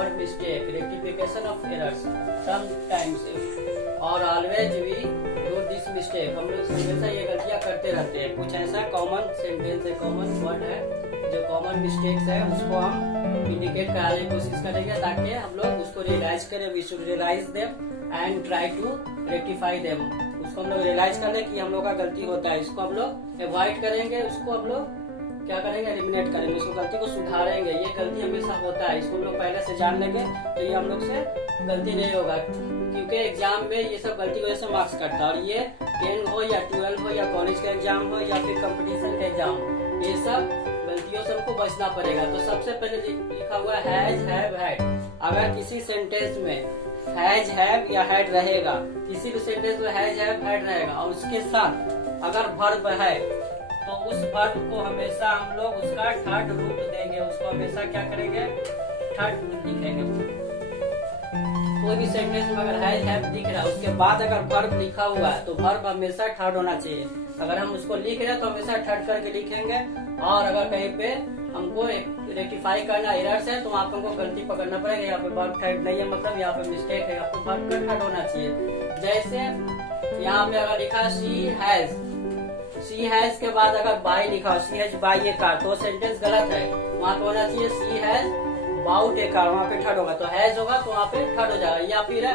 Word mistake, rectification of errors, sometimes और always we do this mistake. हम लोग हमेशा ये गलतियां करते रहते हैं। कुछ ऐसा कॉमन सेंटेंस है, कॉमन वर्ड है, जो कॉमन मिस्टेक्स है, उसको हम इंडिकेट कराने की कोशिश करेंगे ताकि हम लोग उसको रियलाइज करें। We should realise them and try to rectify them. उसको हम लोग रियलाइज कर ले कि हम लोग का गलती होता है, इसको हम लोग अवॉइड करेंगे, उसको हम लोग क्या करेंगे, एलिमिनेट करेंगे, उसको गलती को सुधारेंगे। ये गलती हमेशा होता है, इसको हम लोग पहले से जान लेंगे तो ये हम लोग से गलती नहीं होगा, क्योंकि एग्जाम में ये सब गलती की वजह से मार्क्स कटता है। और ये 10 हो या 12 हो या कॉलेज का एग्जाम हो या फिर कंपटीशन का एग्जाम, ये सब गलतियों से हमको बचना पड़ेगा। तो सबसे पहले लिखा हुआ हैज, हैव, हैड। अगर किसी सेंटेंस में हैज, हैव या हैड रहेगा, किसी भी सेंटेंस में हैज, हैव, हैड रहेगा और उसके साथ अगर वर्ब है तो उस वर्ब को हमेशा हम लोग उसका थर्ड रूप देंगे। उसको हमेशा क्या करेंगे, थर्ड लिखेंगे। कोई भी सेंटेंस में अगर हैज, हैव दिख रहा है, उसके बाद अगर वर्ब लिखा हुआ है तो वर्ब हमेशा थर्ड होना चाहिए। अगर हम उसको लिख रहे हैं तो हमेशा थर्ड करके लिखेंगे। और अगर कहीं पे हमको रेक्टिफाई करना एरर्स है तो वहाँ पे हमको गलती पकड़ना पड़ेगा। यहाँ पे वर्ब थर्ड नहीं है, मतलब यहाँ पे मिस्टेक है, यहाँ पे वर्ब का थर्ड होना चाहिए। जैसे यहाँ पे अगर लिखा सी हैज, सी हैज के बाद अगर बाई लिखा, सी हैज बाई ए कार, तो सेंटेंस गलत है। वहाँ पे होना चाहिए सी हैज बाउट ए कार, वहाँ पे थर्ड होगा। तो हैज होगा तो वहाँ पे थर्ड हो जाएगा। या फिर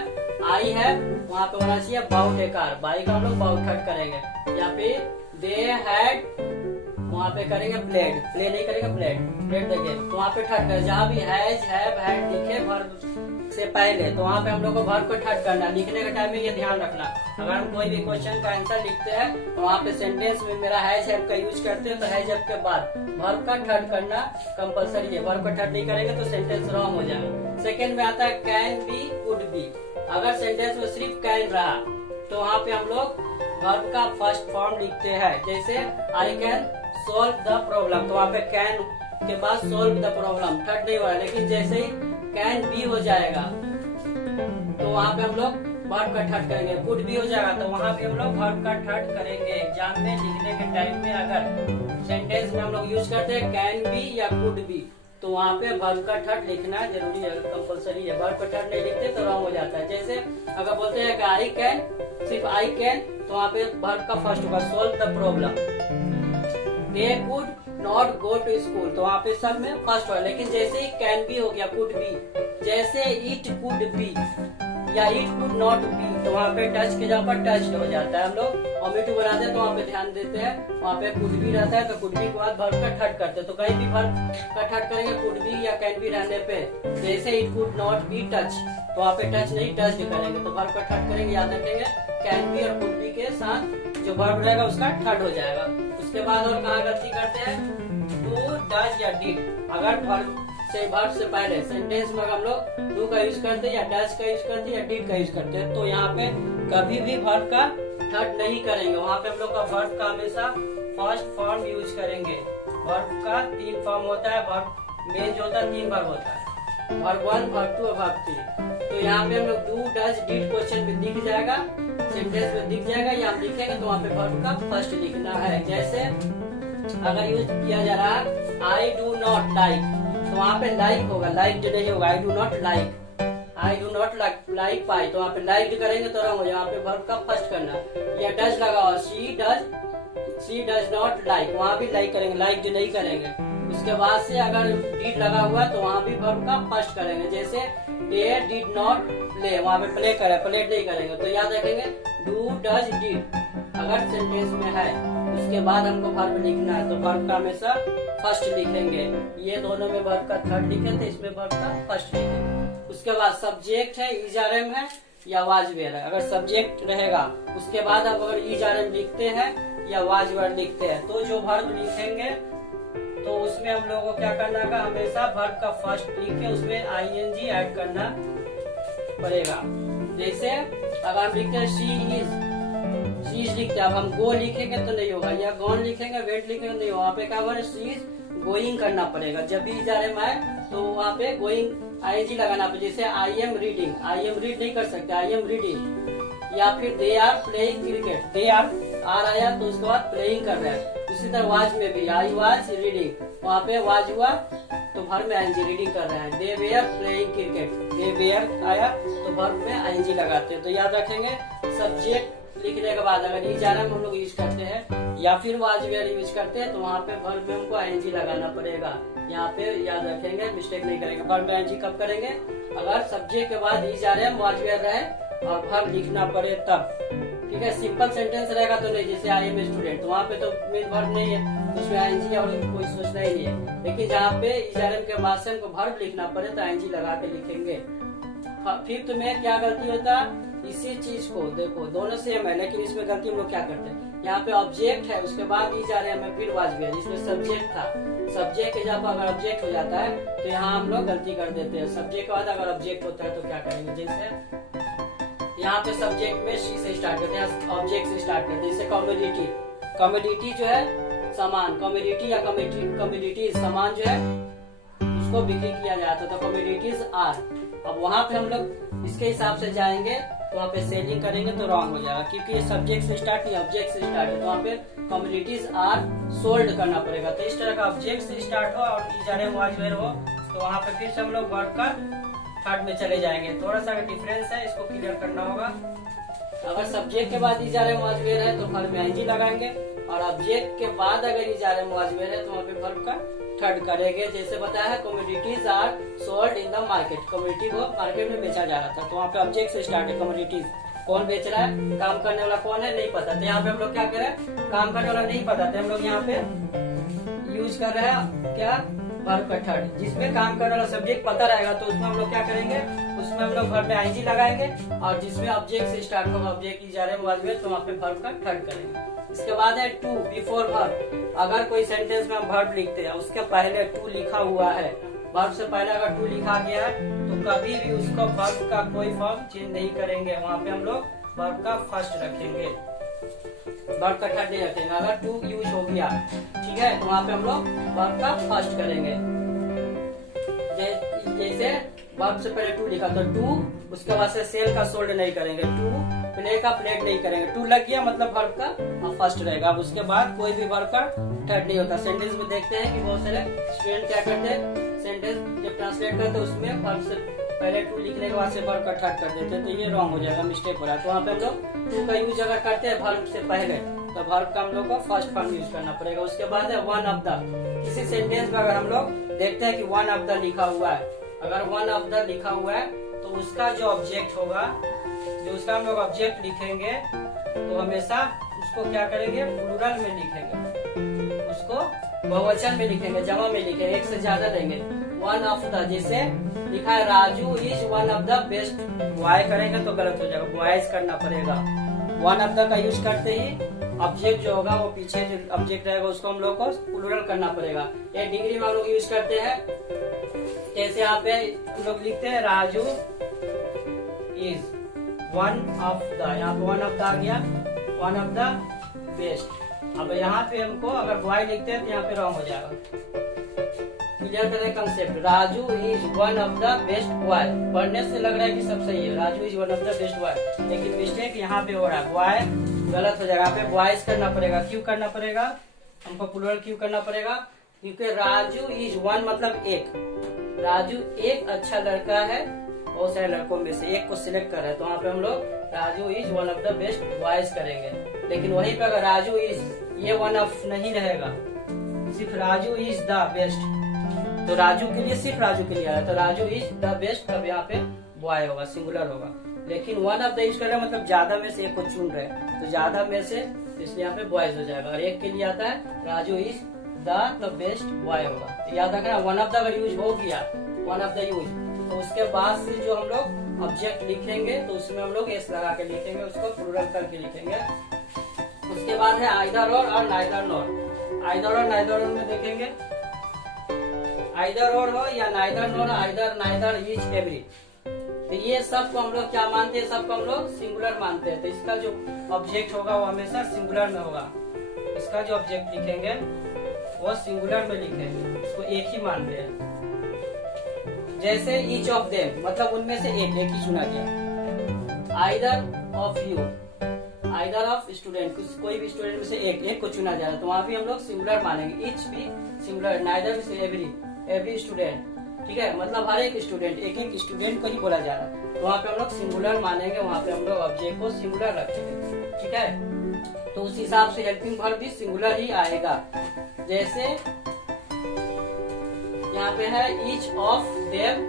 आई है, वहाँ पे होना चाहिए बाउट ए कार, बाई का हम लोग बाउट थर्ड करेंगे। या फिर दे हैड, वहाँ पे करेंगे प्लेड, प्ले नहीं करेंगे प्लेड, प्लेड देखिए तो वहाँ पे थर्ड कर। जहाँ भी हैज, हैव, हैड दिखे वर्ब से पहले तो वहाँ पे हम लोग को वर्ब को थर्ड करना। लिखने के टाइम में ये ध्यान रखना, अगर हम कोई भी क्वेश्चन का आंसर लिखते हैं तो वहाँ पे सेंटेंस में मेरा हैज, हैव का यूज करते हैं तो हैज, हैव के बाद वर्ब का थर्ड करना कंपलसरी है। वर्ब का थर्ड नहीं करेंगे तो सेंटेंस रॉन्ग हो जाएगा। सेकेंड में आता है कैन बी, कुड बी। अगर सेंटेंस में सिर्फ कैन रहा तो वहाँ पे हम लोग वर्ब का फर्स्ट फॉर्म लिखते हैं। जैसे I can solve the problem, तो वहाँ पे कैन के बाद सोल्व द प्रॉब्लम थर्ड नहीं हो रहा है। लेकिन जैसे ही कैन बी हो जाएगा तो वहाँ पे हम लोग वर्ब का थर्ड करेंगे। कुड भी हो जाएगा तो वहाँ पे हम लोग वर्ब का थर्ड करेंगे। एग्जाम में लिखने के टाइम में अगर सेंटेंस में हम लोग यूज करते हैं कैन बी या कुड बी तो वहाँ पे वर्ब का थर्ड लिखना जरूरी है, कंपलसरी है। वर्ब का थर्ड नहीं लिखते तो रॉन्ग हो जाता है। जैसे अगर बोलते हैं कि आई कैन, सिर्फ आई कैन, तो वहाँ पे वर्ब का फर्स्ट होगा solve the problem. They could not go to school, तो वहाँ पे सब में फर्स्ट हुआ। लेकिन जैसे ही कैन बी हो गया, कुड बी, जैसे इट कुड बी या इट कुड नॉट बी तो वहाँ पे टच के जगह पर टच हो जाता है। हम लोग ओमिटिव बनाते हैं तो वहाँ पे ध्यान देते हैं, वहाँ पे कुड बी रहता है तो कुड बी के बाद वर्ब का थर्ड करते हैं। तो कहीं भी वर्ब का थर्ड करेंगे कुड बी या कैन बी रहने पे। जैसे it could not be touch तो वहाँ पे टच नहीं टच करेंगे तो वर्ब का थर्ड करेंगे। याद रखेंगे कैन बी और कुड बी के साथ जो वर्ब रहेगा उसका थर्ड हो जाएगा। उसके बाद और कहाँ गलती करते हैं, डू, डज या डिड। अगर वर्ब से पहले सेंटेंस में हम लोग डू का यूज करते हैं या डज का यूज करते हैं या डिड का यूज करते हैं तो यहाँ पे कभी भी वर्ब का थर्ड नहीं करेंगे। वहाँ पे हम लोग का वर्ब का हमेशा फर्स्ट फॉर्म यूज करेंगे। वर्ब का 3 फॉर्म होता है, वर्ब मेन जो होता है 3 वर्ब होता है, वर्ब 1, वर्ब 2 और वर्ब 3। तो यहाँ पे हम लोग डू, डज, डिड क्वेश्चन में दिख जाएगा, सेंटेंस में दिख जाएगा, या हम लिखेंगे तो वहाँ पे वर्ब का फर्स्ट लिखना है। जैसे अगर यूज किया जा रहा है आई डू नॉट लाइक तो वहाँ पे लाइक होगा, लाइक जो नहीं होगा। I do not like, I do not like pie तो वहाँ पे लाइक करेंगे तो रंग हो जाएगा। यहाँ पे वर्ब का फर्स्ट करना। या डज लगा हुआ, शी डज नॉट लाइक, वहाँ भी लाइक करेंगे, लाइक जो नहीं करेंगे। उसके बाद से अगर डिड लगा हुआ तो वहाँ भी वर्ब का फर्स्ट करेंगे। जैसे दे डिड नॉट प्ले, वहाँ पे प्ले करे, प्लेड नहीं करेंगे। तो याद रखेंगे डू, डज, डिड अगर सेंटेंस में है उसके बाद हमको वर्ब लिखना है तो वर्ब का हमेशा फर्स्ट लिखेंगे। ये दोनों में वर्ब का थर्ड लिखे थे, इसमें वर्ब का फर्स्ट लिखेंगे। उसके बाद सब्जेक्ट है, इज आर एम है या वाज वेयर है। अगर सब्जेक्ट रहेगा उसके बाद आप अगर इज आर एम लिखते हैं या वाज वेयर लिखते हैं तो जो वर्ब लिखेंगे तो उसमें हम लोगों को क्या करना होगा, हमेशा वर्ब का फर्स्ट लिखे उसमें आईएनजी ऐड करना पड़ेगा। जैसे अगर हम लिखते हैं शी इज लिखते हैं, अब हम गो लिखेंगे तो नहीं होगा, या गॉन लिखेंगे वेट लिखेंगे नहीं होगा। वहाँ पे क्या होगा, शी इज गोइंग करना पड़ेगा। जब भी इज आर एम आए तो वहाँ पे गोइंग आईएनजी लगाना पड़ेगा। जैसे I am reading, I am read नहीं कर सकते, आई एम रीडिंग। या फिर they are playing cricket, they are are आया तो उसके बाद प्लेइंग कर रहा है। उसी तरह वाच में भी आई वाच रीडिंग, वहाँ पे वाच हुआ तो वर्ब में आईएनजी रीडिंग कर रहे हैं। They were playing cricket, they were आया तो वर्ब में आईएनजी लगाते हैं। तो याद रखेंगे सब्जेक्ट लिखने के बाद अगर इज आर हम लोग यूज करते हैं या फिर वाज वेयर यूज करते हैं तो वहाँ पे वर्ब में हमको आईएनजी लगाना पड़ेगा। यहाँ पे याद रखेंगे, मिस्टेक नहीं करेंगे। वर्ब में आईएनजी कब करेंगे? अगर सब्जेक्ट के बाद इज आर वाज वेयर रहे और वर्ब लिखना पड़े तब। ठीक है, सिंपल सेंटेंस रहेगा तो नहीं, जैसे आई एम स्टूडेंट, वहाँ पे तो मेन वर्ब नहीं है तो उसमें आईएनजी और कोई सोचना ही नहीं है। लेकिन जहाँ पे इज आर के बाद से हमको वर्ब लिखना पड़े तो आईएनजी लगा के लिखेंगे। फिर तुम्हें क्या गलती होता? इसी चीज को देखो, दोनों सेम है लेकिन इसमें गलती हम लोग क्या करते हैं, यहाँ पे ऑब्जेक्ट है उसके बाद इज आर में फिर वाज वेयर, इसमें सब्जेक्ट था। सब्जेक्ट के जब अगर ऑब्जेक्ट हो जाता है तो यहाँ हम लोग गलती कर देते हैं। सब्जेक्ट के बाद अगर ऑब्जेक्ट होता है तो क्या करेंगे, जैसे यहाँ पे सब्जेक्ट में सी से स्टार्ट करते हैं, ऑब्जेक्ट से स्टार्ट करते हैं। जैसे कमोडिटी, कमोडिटी जो है सामान, कमोडिटी या कमोडिटीज सामान जो है उसको बिक्री किया जाता है तो कमोडिटीज आर। अब वहाँ पे हम लोग इसके हिसाब से जाएंगे तो वहाँ पे सेलिंग करेंगे तो रॉन्ग हो जाएगा क्योंकि ये सब्जेक्ट से स्टार्ट नहीं ऑब्जेक्ट से स्टार्ट है। तो वहाँ पे कमोडिटीज आर सोल्ड करना पड़ेगा। तो इस तरह का ऑब्जेक्ट से स्टार्ट हो और इज आर वाज वेयर हो तो वहाँ पे फिर से हम लोग वर्ब का थर्ड में चले जाएंगे। थोड़ा सा डिफरेंस है, इसको क्लियर करना होगा। अगर सब्जेक्ट के बाद इज आर वाज वेयर है तो वर्ब में आईएनजी लगाएंगे और ऑब्जेक्ट के बाद अगर इज आर वाज वेयर है तो वहाँ पे वर्ब का थर्ड करेंगे। जैसे बताया है commodities are sold in the market, commodity को मार्केट में बेचा जा रहा था तो वहाँ पे ऑब्जेक्ट से स्टार्ट है। कमोडिटीज कौन बेच रहा है, काम करने वाला कौन है नहीं पता, तो यहाँ पे हम लोग क्या करें, काम करने वाला नहीं पता तो हम लोग यहाँ पे यूज कर रहे हैं क्या, वर्ब का थर्ड। जिसमें काम करने वाला सब्जेक्ट पता रहेगा तो उसमें हम लोग क्या करेंगे, उसमें हम लोग वर्ब में आईएनजी लगाएंगे और जिसमें ऑब्जेक्ट से स्टार्ट होगा object is are was were तो वहाँ पे वर्ब का थर्ड करेंगे। इसके बाद है टू बिफोर वर्ब। अगर कोई सेंटेंस में हम वर्ब लिखते हैं उसके पहले टू लिखा हुआ है, वर्ब से पहले अगर टू लिखा गया है तो कभी भी उसको वर्ब का कोई फॉर्म चेंज नहीं करेंगे। वहाँ पे हम लोग वर्ब का फर्स्ट रखेंगे, वर्ब का थर्ड नहीं रखेंगे। अगर टू यूज हो गया ठीक है तो वहाँ पे हम लोग वर्ब का फर्स्ट करेंगे। जैसे वर्ब से पहले टू लिखा तो टू, उसके बाद से सेल का सोल्ड नहीं करेंगे, टू प्ले का प्लेट नहीं करेंगे। टू लग गया मतलब वर्ब का फर्स्ट रहेगा। अब उसके बाद कोई भी वर्ब का थर्ड नहीं होता। सेंटेंस में देखते हैं कि बहुत सारे स्टूडेंट क्या करते हैं, सेंटेंस जब ट्रांसलेट करते हैं उसमें वर्ब से पहले टू लिखने के बाद से वर्ब का थर्ड कर देते हैं तो ये रॉन्ग हो जाएगा, मिस्टेक हो रहा है। तो वहाँ पे हम लोग टू का यूज अगर करते हैं वर्ब से पहले तो वर्ब का हम लोग को फर्स्ट फॉर्म यूज करना पड़ेगा। उसके बाद है वन ऑफ द। किसी सेंटेंस में अगर हम लोग देखते हैं कि वन ऑफ द लिखा हुआ है, अगर वन ऑफ द लिखा हुआ है तो उसका जो ऑब्जेक्ट होगा, जो उसका हम लोग ऑब्जेक्ट लिखेंगे तो हमेशा उसको क्या करेंगे, प्लूरल में लिखेंगे, उसको बहुवचन में लिखेंगे, जमा में लिखेंगे, एक से ज्यादा देंगे। वन ऑफ द, जैसे लिखा है Raju is one of the best boy, करेंगे तो गलत हो जाएगा, बॉयज करना पड़ेगा। वन ऑफ द का यूज करते ही ऑब्जेक्ट जो होगा वो पीछे जो ऑब्जेक्ट रहेगा उसको हम लोग को प्लूरल करना पड़ेगा। एक डिग्री में हम लोग यूज करते हैं, जैसे यहाँ पे हम लोग लिखते हैं Raju is one of the, यहाँ पे वन ऑफ द आ गया, वन ऑफ द बेस्ट। अब यहाँ पे हमको अगर बॉय लिखते हैं तो यहाँ पे रॉन्ग हो जाएगा। क्लियर करें concept, Raju is one of the best boy. पढ़ने से लग रहा है कि सब सही है, Raju is one of the best boy, लेकिन मिस्टेक यहाँ पे हो रहा है, बॉय गलत हो जाएगा। यहाँ पे बॉयज करना पड़ेगा। क्यों करना पड़ेगा हमको, प्लूरल क्यों करना पड़ेगा, क्योंकि राजू इज वन मतलब एक, राजू एक अच्छा लड़का है, बहुत सारे लड़कों में से एक को सिलेक्ट कर रहा है तो वहाँ पे हम लोग Raju is one of the best boys करेंगे। लेकिन वहीं पे अगर राजू इज, ये वन ऑफ नहीं रहेगा, सिर्फ राजू इज द बेस्ट, तो राजू के लिए सिर्फ राजू के लिए आया तो राजू इज द बेस्ट, तब यहाँ पे बॉय होगा, सिंगुलर होगा। लेकिन वन ऑफ द यूज कर रहे हैं मतलब ज्यादा में से एक को चुन रहे हैं तो ज्यादा में से, इसलिए यहाँ पे बॉयज हो जाएगा। और एक के लिए आता है Raju is the best boy होगा। तो याद रखना वन ऑफ द अगर यूज हो गया, वन ऑफ द यूज, तो उसके बाद से जो हम लोग ऑब्जेक्ट लिखेंगे तो उसमें हम लोग एस लगा के लिखेंगे, उसको प्लूरल करके लिखेंगे। उसके बाद है आइदर और नाइदर नॉर। आइदर और नाइदर में देखेंगे, आइदर और हो या neither nor, either neither each every, तो ये सब को हम लोग क्या मानते हैं, सबको हम लोग सिंगुलर मानते हैं। तो इसका जो ऑब्जेक्ट होगा वो हमेशा सिंगुलर में होगा, इसका जो ऑब्जेक्ट लिखेंगे वो सिंगुलर में लिखेंगे, उसको एक ही मानते हैं। जैसे ईच ऑफ देम मतलब उनमें से एक ही चुना गया। Either of you, either of student, कोई भी स्टूडेंट में से एक को चुना जा रहा है, तो वहाँ भी हम लोग सिंगुलर मानेंगे। ईच भी सिंगुलर, नाइदर भी एवरी स्टूडेंट, ठीक है, मतलब हर एक स्टूडेंट, एक एक स्टूडेंट को ही बोला जा रहा है, तो वहाँ पे हम लोग सिंगुलर मानेंगे, वहाँ पे हम लोग ऑब्जेक्ट को सिंगुलर रखेंगे, ठीक है। तो उस हिसाब से हेल्पिंग वर्ब भी सिंगुलर ही आएगा। जैसे यहाँ पे है ईच ऑफ देम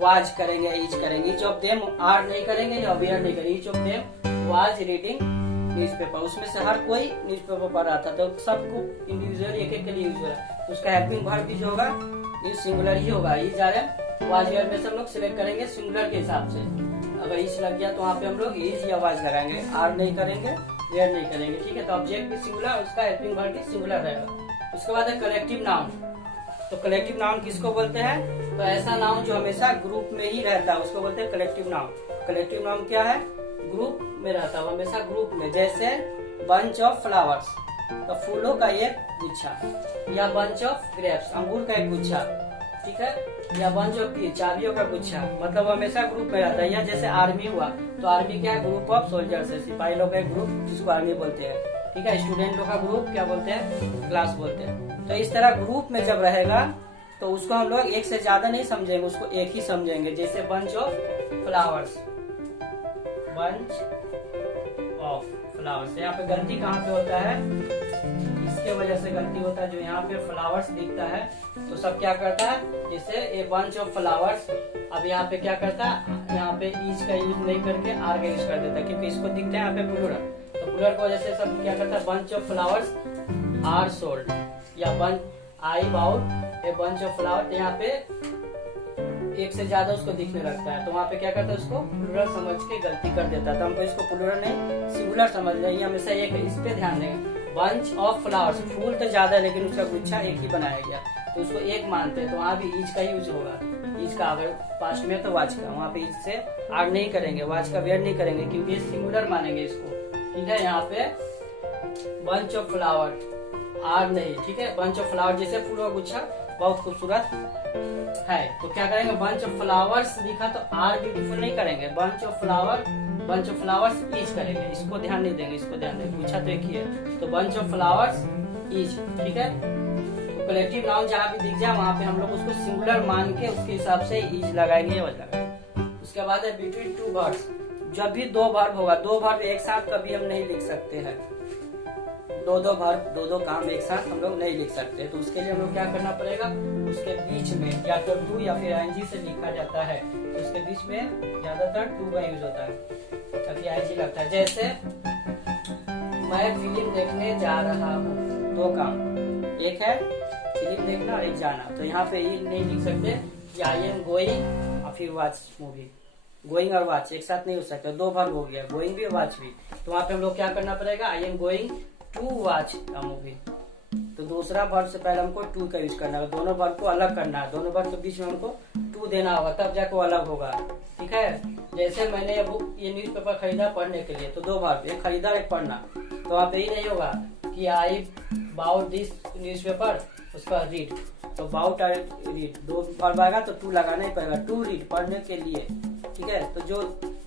वाज करेंगे, ईच करेंगे, ईच ऑफ देम आर नहीं करेंगे या वेयर नहीं करेंगे, each of them was reading newspaper, उसमें से हर कोई न्यूज़पेपर पढ़ रहा था, तो सबको इंडिविजुअल एक एक के लिए यूज हो रहा है, तो उसका हेल्पिंग वर्ब भी जो होगा ये सिंगुलर ही होगा। ईच आ रहा है, वाज वेयर में से हम लोग सिलेक्ट करेंगे सिंगुलर के हिसाब से। अगर ईच लग गया तो वहाँ पे हम लोग ईच या वाज लगाएंगे, आर नहीं करेंगे, वेयर नहीं करेंगे, ठीक है। तो ऑब्जेक्ट भी सिंगुलर, उसका हेल्पिंग वर्ब भी सिंगुलर रहेगा। उसके बाद है कलेक्टिव नाउन। तो कलेक्टिव नाउन किसको बोलते हैं? तो ऐसा नाउन जो हमेशा ग्रुप में ही रहता है उसको बोलते हैं कलेक्टिव नाउन। कलेक्टिव नाउन क्या है? ग्रुप में रहता है, हमेशा ग्रुप में। जैसे बंच ऑफ फ्लावर्स, तो फूलों का एक गुच्छा, या बंच ऑफ ग्रेप्स, अंगूर का एक गुच्छा, ठीक है, या बंच ऑफ की, चाबियों का गुच्छा, मतलब हमेशा ग्रुप में रहता है। या जैसे आर्मी हुआ, तो आर्मी क्या है? ग्रुप ऑफ सोल्जर्स है, सिपाही लोग का एक ग्रुप जिसको आर्मी बोलते हैं, ठीक है। स्टूडेंट लोग का ग्रुप क्या बोलते हैं? क्लास बोलते हैं। तो इस तरह ग्रुप में जब रहेगा तो उसको हम लोग एक से ज्यादा नहीं समझेंगे, उसको एक ही समझेंगे। जैसे bunch of flowers, bunch of flowers, यहाँ पे गलती कहाँ पे होता है? इसके वजह से गलती होता है, जो यहाँ पे फ्लावर्स दिखता है तो सब क्या करता है? जैसे ए बंच ऑफ फ्लावर्स, अब यहाँ पे क्या करता है? यहाँ पे ईच का यूज नहीं करके आर का यूज कर देता है, क्योंकि इसको दिखता है यहाँ पे प्लूरल, तो प्लूरल की वजह से सब क्या करता है? Bunch of flowers are sold, या bunch I bought a bunch of flower, यहाँ पे एक से ज्यादा उसको दिखने लगता है, तो वहाँ पे क्या करता है? उसको प्लूरल समझ के गलती कर देता है। तो हमको इसको प्लूरल नहीं सिंगुलर समझ लेंगे, हमेशा एक है, इस पे ध्यान देंगे। बंच ऑफ फ्लावर्स, फूल तो ज्यादा है लेकिन उसका गुच्छा एक ही बनाया गया, तो उसको एक मानते हैं, तो वहाँ भी ईच का यूज होगा। ईच का अगर पास्ट में तो वाच का, वहाँ पे ईच से आर नहीं करेंगे, वाच का वेयर नहीं करेंगे, क्योंकि सिंगुलर मानेंगे इसको, ठीक है। यहाँ पे बंच ऑफ फ्लावर, आर नहीं, ठीक है। बंच ऑफ फ्लावर जैसे फूल का गुच्छा बहुत खूबसूरत है, तो क्या करेंगे? बंच ऑफ फ्लावर्स दिखा तो आर ब्यूटीफुल नहीं करेंगे, bunch of flower, bunch of flowers each करेंगे, इसको ध्यान नहीं देंगे, इसको ध्यान देंगे, गुच्छा तो एक ही है, तो बंच ऑफ फ्लावर्स ईच, ठीक है। तो कलेक्टिव नाउन जहाँ भी दिख जाए वहाँ पे हम लोग उसको सिंगुलर मान के उसके हिसाब से ईच लगाएंगे या वज लगाएंगे। उसके बाद है बिटवीन टू वर्ड्स, जब भी दो वर्ब होगा, दो वर्ब एक साथ कभी हम नहीं लिख सकते हैं, दो वर्ब दो काम एक साथ हम लोग नहीं लिख सकते, तो उसके लिए हम लोग क्या करना पड़ेगा? उसके बीच में या तो टू या फिर आईएनजी से लिखा जाता है, तो उसके बीच में ज्यादातर टू का यूज होता है, काफी आईएनजी लगता है। जैसे मैं फिल्म देखने जा रहा हूँ, दो काम, एक है फिल्म देखना और एक जाना, तो यहाँ पे ये नहीं लिख सकते कि आई एम गोइंग और फिर वॉच मूवी। गोइंग और वॉच एक साथ नहीं हो सकता, दो वर्ब हो गया, गोइंग भी वॉच भी, तो वहाँ पे हम लोग क्या करना पड़ेगा? I am going to watch a movie, तो दूसरा वर्ब से पहले हमको टू का यूज करना है, दोनों वर्ब को अलग करना है, दोनों वर्ब के बीच में हमको टू देना होगा, तब जाके वो अलग होगा, ठीक है। जैसे मैंने ये न्यूज़पेपर खरीदा पढ़ने के लिए, तो दो वर्ब, एक खरीदा एक पढ़ना, तो वहाँ पे ही नहीं होगा कि आई बाउट दिस न्यूज़पेपर, उसका रीड, तो बाउट और रीड दो वर्ब आएगा तो टू लगाना ही पड़ेगा, टू रीड पढ़ने के लिए, ठीक है। तो जो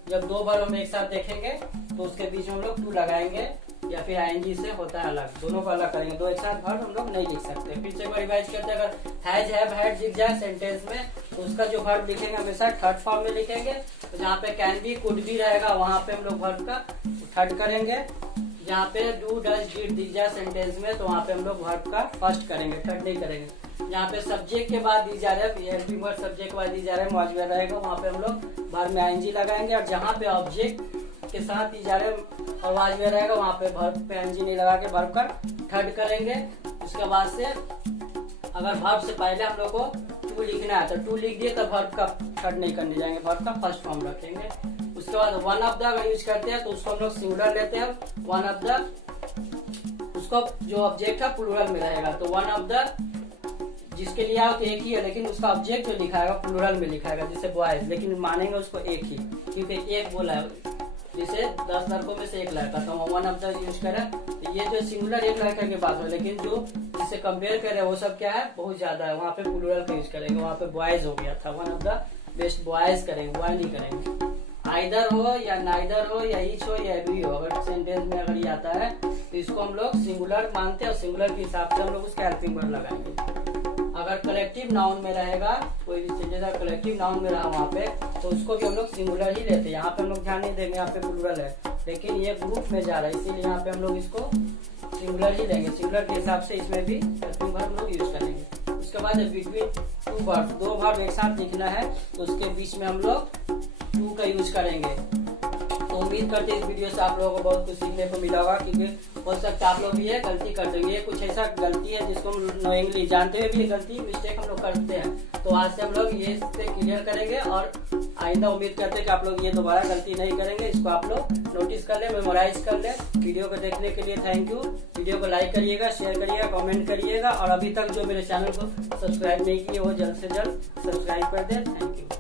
जब दो वर्ब हम एक साथ देखेंगे तो उसके बीच में हम लोग टू लगाएंगे, या फिर आईएनजी से होता है अलग, दोनों को अलग करेंगे, दो एक साथ वर्ब हम लोग नहीं लिख सकते। फिर से एक बार रिवाइज करते हैं, अगर हैज हैव हैड दिख जाए सेंटेंस में, तो उसका जो वर्ब लिखेंगे हमेशा थर्ड फॉर्म में लिखेंगे, तो जहाँ पे कैन बी कुड बी रहेगा वहाँ पे हम लोग वर्ब का थर्ड करेंगे। जहाँ पे डू डज डिड दिख जाए सेंटेंस में, तो वहाँ पे हम लोग वर्ब का फर्स्ट करेंगे, थर्ड नहीं करेंगे। यहाँ पे सब्जेक्ट के बाद दी जा रहा है, हेल्पिंग वर्ड सब्जेक्ट के बाद दी जा रहा है, मौजूद रहेगा, वहाँ पे हम लोग वर्ब में आईएनजी लगाएंगे, और जहाँ पे ऑब्जेक्ट के साथ दी जा रहे और वाज में रहेगा वहाँ पे वर्ब पे आईएनजी नहीं लगा के वर्ब का थर्ड करेंगे। उसके बाद से अगर वर्ब से पहले हम लोग को टू लिखना है तो टू लिख दिए, तो वर्ब का थर्ड नहीं करने जाएंगे, वर्ब का फर्स्ट फॉर्म रखेंगे। उसके बाद वन ऑफ द अगर यूज करते हैं तो उसको हम लोग सिंगुलर लेते हैं, वन ऑफ द, उसको जो ऑब्जेक्ट है प्लूरल में रहेगा, तो वन ऑफ द जिसके लिए आओ तो एक ही है, लेकिन उसका ऑब्जेक्ट जो लिखाएगा प्लूरल में लिखाएगा, जैसे बॉयज, लेकिन मानेंगे उसको एक ही, क्योंकि एक बोला है, जैसे 10 लड़कों में से एक लड़का, तो हम वन ऑफ द यूज करें, तो ये जो सिंगुलर एक लड़का के बात हो, लेकिन जो जिससे कंपेयर कर रहे हैं वो सब क्या है? बहुत ज्यादा है, वहाँ पे प्लूरल का यूज करेंगे, वहाँ पे बॉयज हो गया था, one of the best boys करेंगे, बॉय नहीं करेंगे। आइदर हो या नाइदर हो या ईच हो या एवरी हो, अगर सेंटेंस में अगर ये आता है तो इसको हम लोग सिंगुलर मानते हैं और सिंगुलर के हिसाब से हम लोग उसका हेल्पिंग वर्ब लगाएंगे। अगर कलेक्टिव नाउन में रहेगा, कोई भी सेंटेंस अगर कलेक्टिव नाउन में रहा वहाँ पे, तो उसको भी हम लोग सिंगुलर ही लेते हैं। यहाँ पे हम लोग ध्यान नहीं देंगे, यहाँ पे प्लूरल है, लेकिन ये ग्रुप में जा रहा है, इसीलिए यहाँ पे हम लोग इसको सिंगुलर ही लेंगे। सिंगुलर के हिसाब से इसमें भी हेल्पिंग वर्ब हम लोग यूज करेंगे। उसके बाद बिटवीन टू वर्ब, दो वर्ब एक साथ लिखना है तो उसके बीच में हम लोग टू का यूज करेंगे। तो उम्मीद करते हैं इस वीडियो से आप लोगों को बहुत कुछ सीखने को मिला होगा, क्योंकि हो सकता है आप लोग भी ये गलती करते होंगे। ये कुछ ऐसा गलती है जिसको हम नोइंगली जानते हुए भी गलती मिस्टेक हम लोग करते हैं। तो आज से हम लोग ये से क्लियर करेंगे और आइंदा उम्मीद करते हैं कि आप लोग ये दोबारा गलती नहीं करेंगे। इसको आप लोग नोटिस कर ले, मेमोराइज कर ले। वीडियो को देखने के लिए थैंक यू। वीडियो को लाइक करिएगा, शेयर करिएगा, कमेंट करिएगा और अभी तक जो मेरे चैनल को सब्सक्राइब नहीं किए वो जल्द से जल्द सब्सक्राइब कर दे। Thank you.